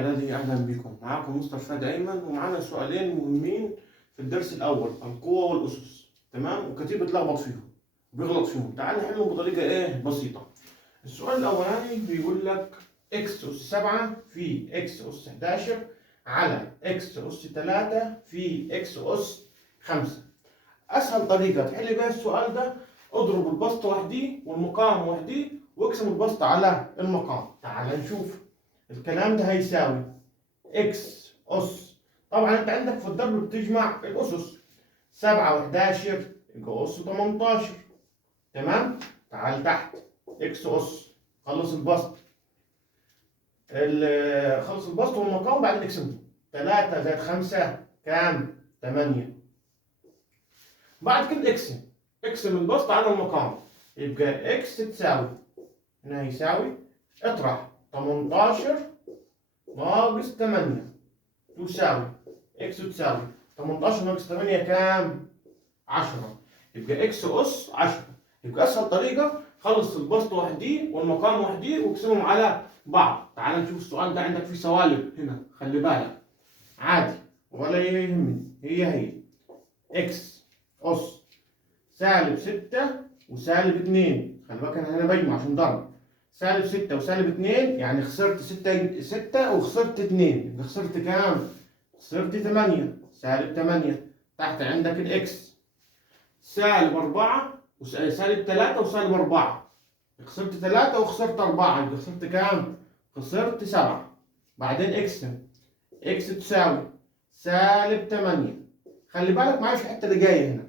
إعدادي، أهلا بكم. معاكم مستر فادي أيمن، ومعانا سؤالين مهمين في الدرس الأول، القوة والأسس. تمام؟ وكتير بيتلخبط فيهم وبيغلط فيهم. تعال نحلهم بطريقة بسيطة. السؤال الأولاني بيقول لك إكس أس 7 في إكس أس 11 على إكس أس 3 في إكس أس 5. أسهل طريقة تحل بيها السؤال ده، اضرب البسط وحديه والمقام وحديه واقسم البسط على المقام. تعال نشوف. الكلام ده هيساوي اكس اس، طبعا انت عندك في الضرب بتجمع الاسس، 7 و11 يبقى اس 18. تمام؟ تعال تحت، اكس اس، خلص البسط، خلص البسط والمقام وبعدين اقسمهم. 3 زائد 5 كام؟ 8. بعد كده اقسم البسط على المقام، يبقى اكس تساوي، هنا هيساوي، اطرح 18 ناقص 8 تساوي اكس تساوي 18 ناقص 8 كام؟ 10. يبقى اكس اس 10. يبقى اسهل طريقه، خلص البسط وحديه والمقام وحديه واقسمهم على بعض. تعال نشوف السؤال ده، عندك فيه سوالب هنا، خلي بالك عادي ولا يهمني، هي اكس اس سالب 6 وسالب 2. خلي بالك انا هنا بجمع عشان ضرب. سالب 6 وسالب 2 يعني خسرت 6 وخسرت 2، يبقى خسرت كام؟ خسرت 8. سالب 8. تحت عندك الاكس سالب 4 وسالب 3 وسالب 4، خسرت 3 وخسرت 4، يبقى خسرت كام؟ خسرت 7. بعدين اكس تساوي سالب 8. خلي بالك معايا في الحته اللي جايه هنا،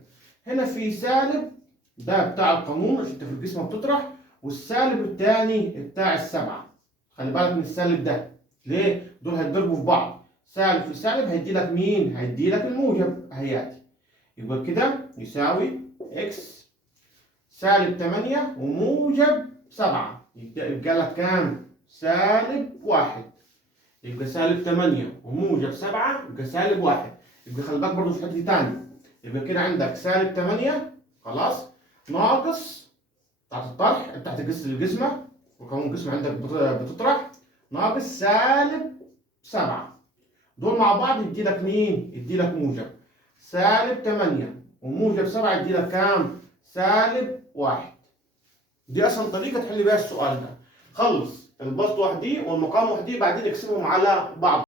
هنا في سالب، ده بتاع القانون عشان انت في القسمه بتطرح، والسالب الثاني بتاع السبعه. خلي بالك من السالب ده، ليه؟ دول هيتضربوا في بعض، سالب في سالب هيدي لك مين؟ هيدي لك الموجب اهياتي. يبقى كده يساوي اكس سالب 8 وموجب 7، يبقى لك كام؟ سالب 1. يبقى سالب 8 وموجب 7 يبقى سالب 1. يبقى خلي بالك برضه في حته ثانيه، يبقى كده عندك سالب 8 خلاص ناقص بتاعت الطرح بتاعت القسمه، وقانون القسمه عندك بتطرح، ناقص سالب 7. دول مع بعض يدي لك مين؟ يدي لك موجب. سالب 8 وموجب 7 يدي لك كام؟ سالب 1. دي اسهل طريقه تحل بيها السؤال ده. خلص البسط وحديه والمقام وحديه بعدين اقسمهم على بعض.